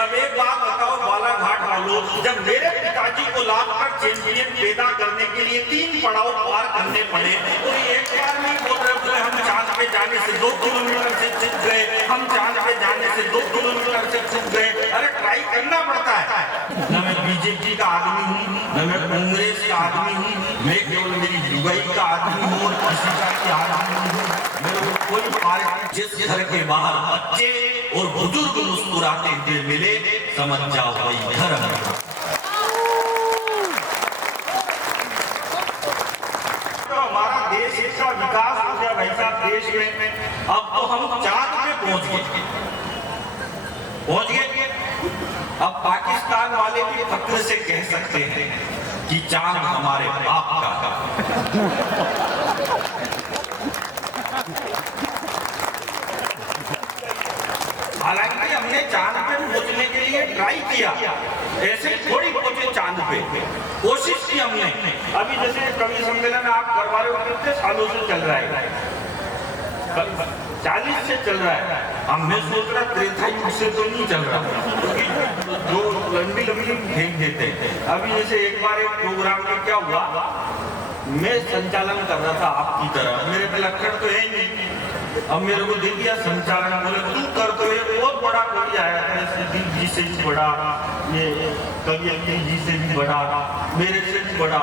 अब एक बात बताओ बालाघाट वालों, जब मेरे पिताजी को लाकर चैंपियन पैदा करने के लिए 3 पड़ाव पार करने पड़े, तो एक बार नहीं बोल रहे हम चांद पे जाने से 2 किलोमीटर से चूक गए, हम चांद पे जाने से 2 किलोमीटर से चूक गए। अरे ट्राई करना पड़ता है। न मैं बीजेपी का आदमी हूँ, न मैं कांग्रेस का आदमी हूँ, मैं केवल मेरी जुगाई का आदमी हूँ और किसी का क्या आदमी हूँ। मेरे को कोई पार्टी जिस घर के बाहर बच्चे और बुजुर्ग मुस्कुराते हुए मिले, समझ जाओ वही घर है। देश का विकास हो गया भाई साहब देश में। अब तो हम चांद पे पहुंच गए। अब पाकिस्तान वाले भी फक्र से कह सकते हैं कि चांद हमारे बाप का। हालांकि हमने चांद पे पहुंचने के लिए ट्राई किया, ऐसे थोड़ी पहुंचे चांद पे, कोशिश की हमने। अभी जैसे कवि सम्मेलन आप करवा रहे हो, कितने सालों से चल रहा है? 40 से चल रहा है। अब मैं सोच रहा त्रेता युग से तो नहीं चल रहा, क्योंकि जो लंबी फेंक देते हैं। अभी जैसे एक बार एक प्रोग्राम में क्या हुआ, मैं संचालन कर रहा था आपकी तरह, मेरे पे लक्षण तो है नहीं। अब मेरे को दे दिया संचालन, बोले तू कर, तो ये बहुत बड़ा कवि आया था, सिद्धि जी से भी बड़ा, ये कवि अखिल जी से भी बड़ा, मेरे से भी बड़ा।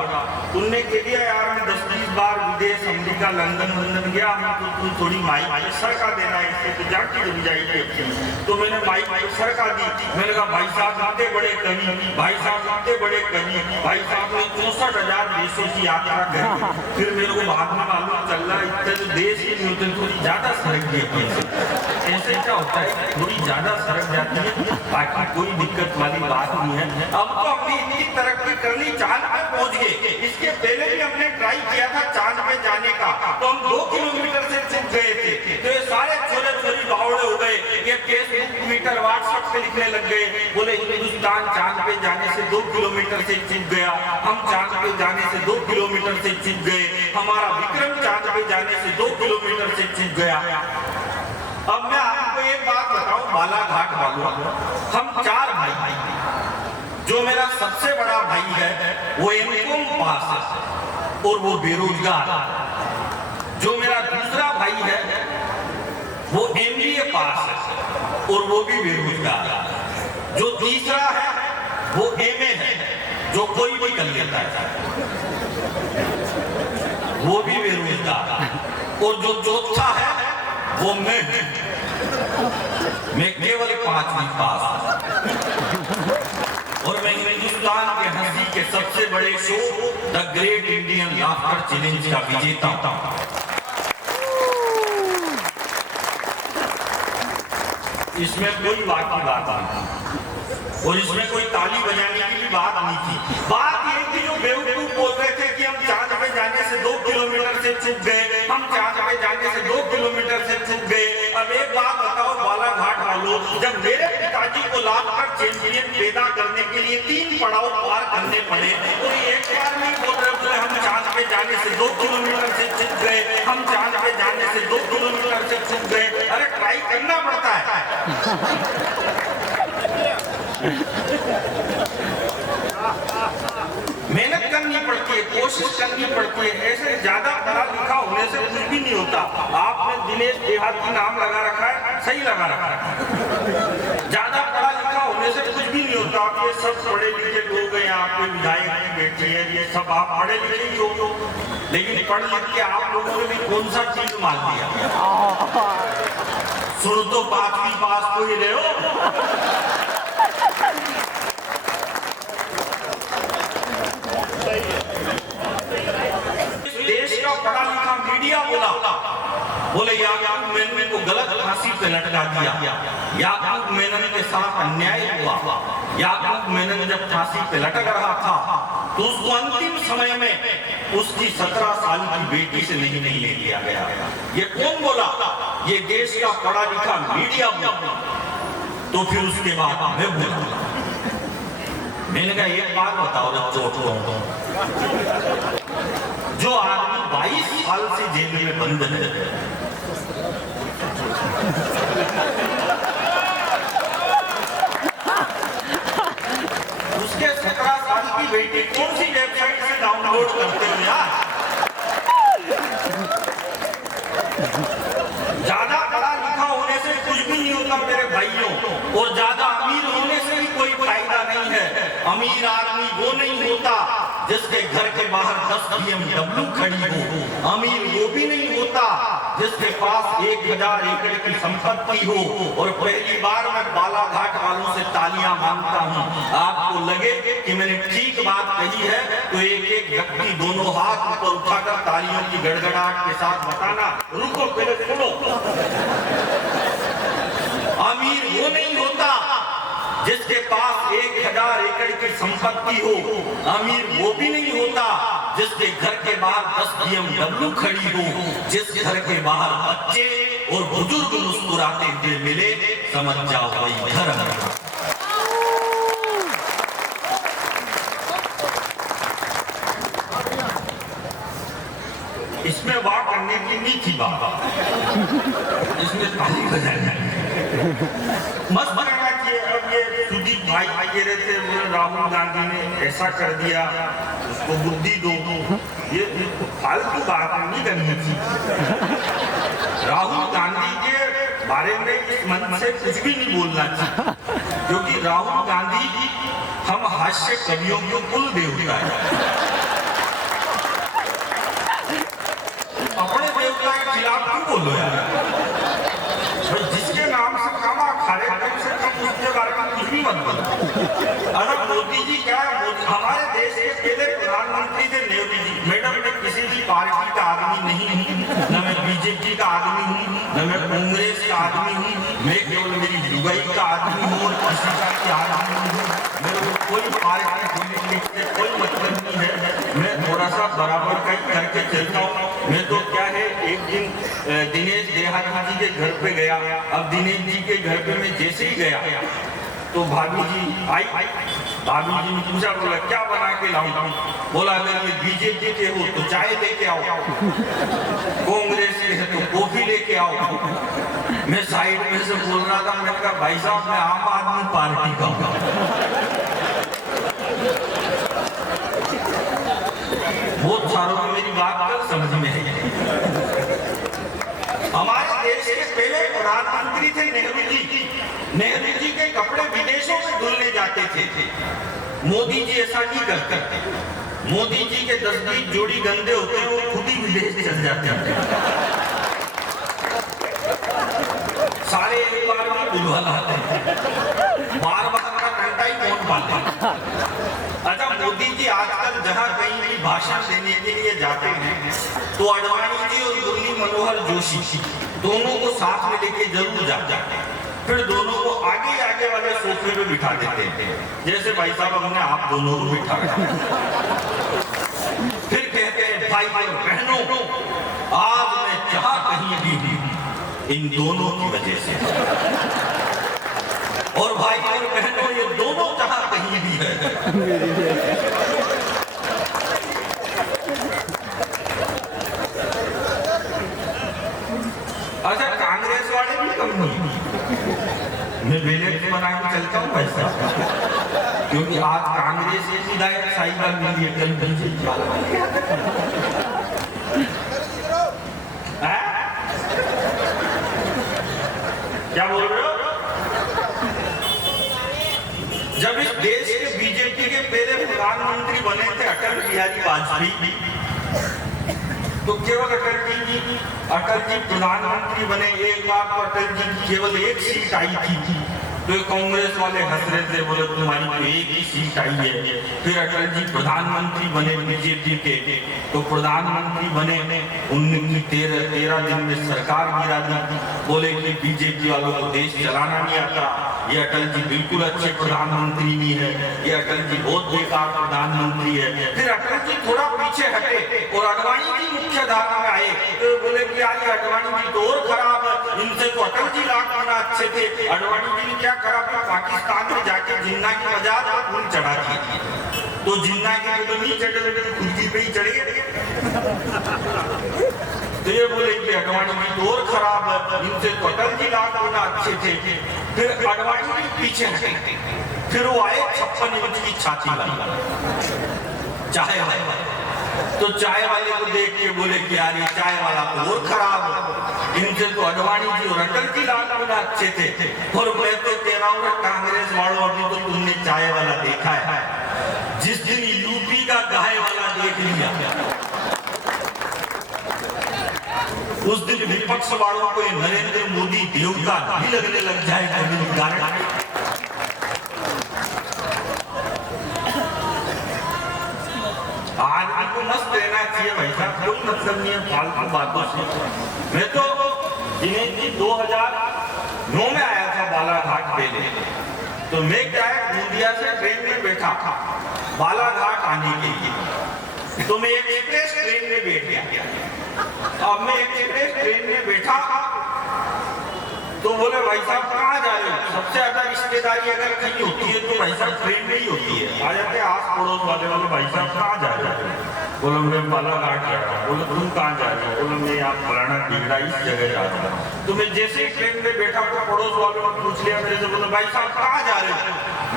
उनने कह दिया यार मैं 10-20 बार विदेश, अमेरिका, लंदन गया, हमको तू थोड़ी माइक सरका देना है, इससे तो जाके जब जाएगी। तो मैंने माइक सरका दी। मैंने कहा भाई साहब इतने बड़े कवि, भाई साहब इतने बड़े कवि, भाई साहब ने 64,000 देशों की यात्रा करी। फिर मेरे को बाद में मालूम चल रहा इतने तो देश ही नहीं होते, थोड़ी ज्यादा सरक गई पैसे। ऐसे क्या होता है, थोड़ी ज्यादा सरक जाती है, बाकी कोई दिक्कत वाली बात नहीं है। अब तो हमने इतनी तरक्की कर ली, चांद पे पहुंच गए। इसके पहले भी हमने ट्राई किया था चांद पे जाने का, तो हम 2 किलोमीटर से चूक गए थे। तो ये सारे छोटे छोटे बावड़े हो गए, ये फेसबुक, ट्विटर, व्हाट्सएप पे लिखने लग गए, बोले हिंदुस्तान चांद पे जाने से 2 किलोमीटर से चूक गया, हम चांद पे जाने से 2 किलोमीटर से चूक गए, हमारा विक्रम चांद पे जाने से 2 किलोमीटर से चूक गया। अब मैं आपको एक बात बताऊं बालाघाट वालों, हम 4 भाई, जो मेरा सबसे बड़ा भाई है वो एमकॉम पास है और वो बेरोजगार। जो मेरा दूसरा भाई है वो एमबीए पास है और वो भी बेरोजगार। जो तीसरा है वो एमए है, जो कोई भी कर लेता है, वो भी बेरोजगार। और जो चौथा है वो मैं केवल 5वीं पास, और मैं हिंदुस्तान के हंसी के सबसे बड़े show the great Indian laughter challenge का विजेता हूं। इसमें कोई बाकी बात नहीं, और इसमें कोई ताली बजाने की भी बात नहीं थी। बात ये थी, जो बेवकूफ बोल रहे थे कि हम चांद पे जाने से 2 किलोमीटर से चूक गए, हम चांद पे जाने से 2 किलोमीटर से चूक गए। अब एक बात बताओ बालाघाट वालों, जब मेरे पिताजी को लाकर चैंपियन पैदा करने के लिए 3 पड़ाव पार करने पड़े, तो एक बार नहीं बोल रहे हम चांद पे जाने से 2 किलोमीटर से चूक गए, हम चांद पे जाने से 2 किलोमीटर से चूक गए। अरे ट्राई करना पड़ता है। मेहनत करनी पड़ती है, कोशिश करनी पड़ती है। ऐसे ज्यादा पढ़ा लिखा होने से कुछ भी नहीं होता। आपने दिनेश देहाती नाम लगा रखा है, सही लगा रखा है। ज्यादा पढ़ा लिखा होने से कुछ भी नहीं होता। आप ये सब पढ़े लिखे लोग हैं, आपके विधायक की बेटी है, ये सब आप पढ़े लिखे ही हो, लेकिन पढ़ लिख के आप लोगों ने भी कौन सा चीज मान दिया? सुन तो 5वीं पास को ही रहे हो। देश का पढ़ा लिखा मीडिया बोले याकूब मेनन को गलत फांसी पे लटका दिया, याकूब मेनन के साथ अन्याय हुआ। याकूब मेनन जब फांसी पे लटक रहा था तो उसको अंतिम समय में उसकी 17 साल की बेटी से नहीं ले लिया गया। ये कौन बोला? ये देश का पढ़ा लिखा मीडिया बोला। तो फिर उसके बाद मैं बोला, मैंने कहा एक बात बताओ जो आदमी 22 साल से जेल में बंद है, की बेटी कौन सी वेबसाइट से डाउनलोड करते हो यार? ज्यादा पढ़ा लिखा होने से कुछ भी नहीं होता मेरे भाइयों, और ज्यादा अमीर होने से भी कोई फायदा नहीं है। अमीर आदमी वो नहीं होता जिसके घर के बाहर 10 BMW खड़ी हो। अमीर वो भी नहीं होता जिसके पास 1000 एकड़ की संपत्ति हो। और पहली बार मैं बालाघाट वालों से तालियां मांगता हूं, आपको लगे कि मैंने ठीक बात कही है तो एक एक व्यक्ति दोनों हाथ ऊपर उठाकर तालियों की गड़गड़ाहट के साथ बताना। रुको पहले सुनो। अमीर वो नहीं होता जिसके पास 1000 एकड़ की संपत्ति हो। अमीर वो भी नहीं होता जिसके घर के बाहर 10 BMW खड़ी हो। जिस घर के बाहर बच्चे और बुजुर्ग मुस्कुराते हुए मिले, समझ जाओ वही घर है। इसमें वाह करने की नहीं थी बात, इसमें ताली बजानी मस्त करना चाहिए। अब ये सुदीप भाई कह रहे थे राहुल गांधी ने ऐसा कर दिया, उसको बुद्धि दो, ये फालतू बात नहीं करनी थी। राहुल गांधी के बारे में इस मंच से कुछ भी नहीं बोलना चाहिए, क्योंकि राहुल गांधी हम हास्य कवियों को कुल देवता है। अपने देवता के खिलाफ क्यों बोलो यार? जिसके नाम से कमा खारे, कम से कम उसके बारे में कुछ भी मत बोलो। अगर मोदी जी क्या है, हमारे देश के पहले प्रधानमंत्री थे नेहरू जी। मैडम, मैं किसी भी पार्टी का आदमी नहीं हूँ, न मैं बीजेपी का आदमी हूँ, न मैं कांग्रेस का आदमी हूँ। मैं केवल मेरी लुगाई का आदमी हूँ और किसी का भी आदमी हूँ। मेरे को कोई पार्टी कोई मतलब नहीं है। मैं थोड़ा सा बराबर का ही करके चलता हूँ। मैं तो क्या है, एक दिन दिनेश देहाती जी के घर पे गया। अब दिनेश जी के घर पे मैं जैसे ही गया तो भाभी जी आई। भाभी जी ने पूछा, बोला क्या बना के लाऊं? बोला अगर ये बीजेपी के हो तो चाय लेके आओ, कांग्रेस के है तो कॉफी लेके आओ। मैं साइड में से बोल रहा था, मैंने कहा भाई साहब मैं आम आदमी पार्टी का हूँ। बहुत सारों को मेरी बात समझ में है। हमारे देश के पहले प्रधानमंत्री थे नेहरू जी। नेहरू जी के कपड़े विदेशों में धुलने जाते थे। मोदी जी ऐसा नहीं करते। मोदी जी के 10-20 जोड़ी गंदे होते हैं, वो खुद ही विदेश चल जाते हैं। सारे एक बार में बुलवा लाते हैं, बार-बार का घंटा ही कौन पालता। अच्छा, मोदी जी आजकल जहाँ कहीं भी भाषण देने के लिए जाते हैं तो अडवाणी जी और मुरली मनोहर जोशी दोनों को साथ में लेके जरूर जाते हैं। फिर दोनों को आगे आगे वाले सोफे पे बिठा देते हैं, जैसे भाई साहब हमने आप दोनों को बिठा रखा। फिर कहते हैं भाई और बहनों, आज मैं जहाँ कहीं भी हूँ इन दोनों की वजह से। और भाई और बहनों, ये दोनों जहाँ कहीं भी है। अच्छा, कांग्रेस वाले भी कम नहीं। मैं बेलेट बना के चलता हूँ पैसा, क्योंकि आज कांग्रेस की विधायक साहिबा मिली है, कल बीजेपी क्या बोल रहे हो? जब इस देश के बीजेपी के पहले प्रधानमंत्री बने थे अटल बिहारी वाजपेयी, तो केवल अटल जी प्रधानमंत्री बने। एक बार तो अटल जी की केवल एक सीट आई थी, तो कांग्रेस वाले हंस रहे थे, बोले तुम्हारी तो एक ही सीट आई है। फिर अटल जी प्रधानमंत्री बने बीजेपी के, तो प्रधानमंत्री बने 13 दिन में सरकार गिरा दी। बोले कि बीजेपी वालों को देश चलाना नहीं आता, ये अटल जी बिल्कुल अच्छे प्रधानमंत्री नहीं है, ये अटल जी बहुत बेकार प्रधानमंत्री है। फिर अटल जी थोड़ा पीछे हटे और अडवाणी जी मुख्य धारा में आए, तो बोले कि यार ये अडवाणी जी तो और खराब है, इनसे तो अटल जी लाख गुना अच्छे थे। अडवाणी जी ने क्या करा, पाकिस्तान में जाके जिन्ना की मजार पर फूल चढ़ा दी। तो जिन्ना के तो नहीं चढ़े, कुर्सी पे ही चढ़े गए। तो ये बोले कि अडवाणी जी तो और खराब है, इनसे तो अटल जी लाख गुना अच्छे थे। फिर अडवाणी जी पीछे हटे, फिर वो आए 56 इंच की छाती वाला चाय वाला। तो चाय वाले को देख के बोले कि यार ये चाय वाला तो और खराब है, इनसे तो अडवाणी जी और अटल जी लाल गुना अच्छे थे। और मैं तो कह रहा हूँ कांग्रेस वालों, अभी तो तुमने चाय वाला देखा है, जिस दिन यूपी का गाय वाला देख लिया उस दिन विपक्ष वालों को नरेंद्र मोदी देवता भी लगने लग जाएगा। आदमी को मस्त रहना चाहिए भाई साहब, कोई मतलब नहीं है फालतू बातों से। मैं तो दिनेश जी 2009 में आया था बालाघाट पहले, तो मैं क्या है गोंदिया से ट्रेन में बैठा था बालाघाट आने के लिए, तो मैं एक एक्सप्रेस ट्रेन में बैठ गया। अब मैं एक्सप्रेस ट्रेन में बैठा तो बोले भाई साहब कहाँ जा रहे हो? सबसे ज्यादा रिश्तेदारी अगर कहीं होती है तो भाई साहब ट्रेन में ही होती है। आ जाते आस पड़ोस वाले बोले भाई साहब कहाँ जा रहे हो? बोलो मैं बालाघाट जा रहा हूँ। बोले तुम कहाँ जा रहे हो? बोलो मैं आप फलाना ढीगड़ा इस जगह जा रहा हूँ। तो मैं जैसे ही ट्रेन में बैठा तो पड़ोस वालों ने पूछ लिया मेरे से, बोले भाई साहब कहाँ जा रहे हो?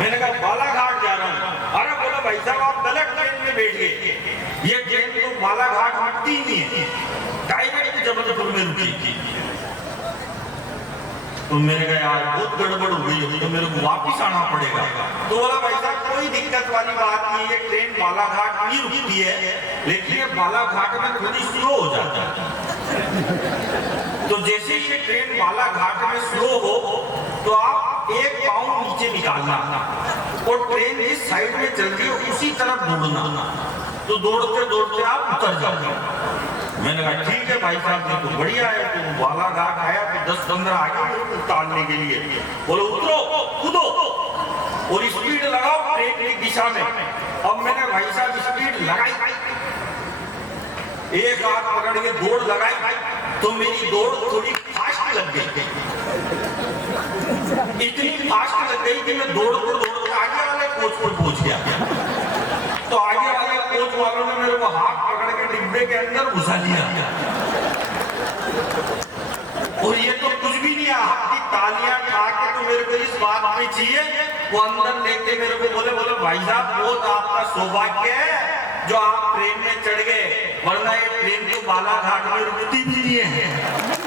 मैंने कहा बालाघाट जा रहा हूँ। अरे बोला भाई साहब आप गलत ट्रेन में बैठ गए, ये ट्रेन तो बालाघाट हटती नहीं है, डायरेक्ट जबलपुर में रुकी थी। तो मैंने कहा यार बहुत गड़बड़ हो गई, तो मेरे को वापिस आना पड़ेगा। तो बोला भाई साहब कोई दिक्कत वाली बात नहीं है, ट्रेन बालाघाट नहीं रुकती है, लेकिन ये बालाघाट में थोड़ी स्लो हो जाता है। तो जैसे ही ये ट्रेन बालाघाट में स्लो हो तो आप एक पाँव नीचे निकालना और ट्रेन जिस साइड में चल रही है उसी तरफ दौड़ना। तो दौड़ते दौड़ते आप उतर जाओगे। मैंने कहा ठीक है भाई साहब, ये तो बढ़िया है। तो बालाघाट आया तो 10-15 आगे उतारने के लिए बोलो उतरो कूदो और स्पीड लगाओ ट्रेन की दिशा में। अब मैंने भाई साहब स्पीड लगाई, एक हाथ पकड़ के दौड़ लगाई, तो मेरी दौड़ थोड़ी फास्ट लग गई, इतनी फास्ट लग गई कि मैं दौड़ते दौड़ते आगे वाले कोच पर पहुंच गया। तो आगे वाले कोच वालों ने मेरे को हाथ पकड़ के डिब्बे के अंदर घुसा लिया और ये तो कुछ भी नहीं, आपकी तालियां खा के तो मेरे को इस बात पे चाहिए, वो अंदर लेके मेरे को बोले भाई साहब बहुत आपका सौभाग्य है जो आप ट्रेन में चढ़ गए, वरना ये ट्रेन तो बालाघाट में रुकती भी नहीं है।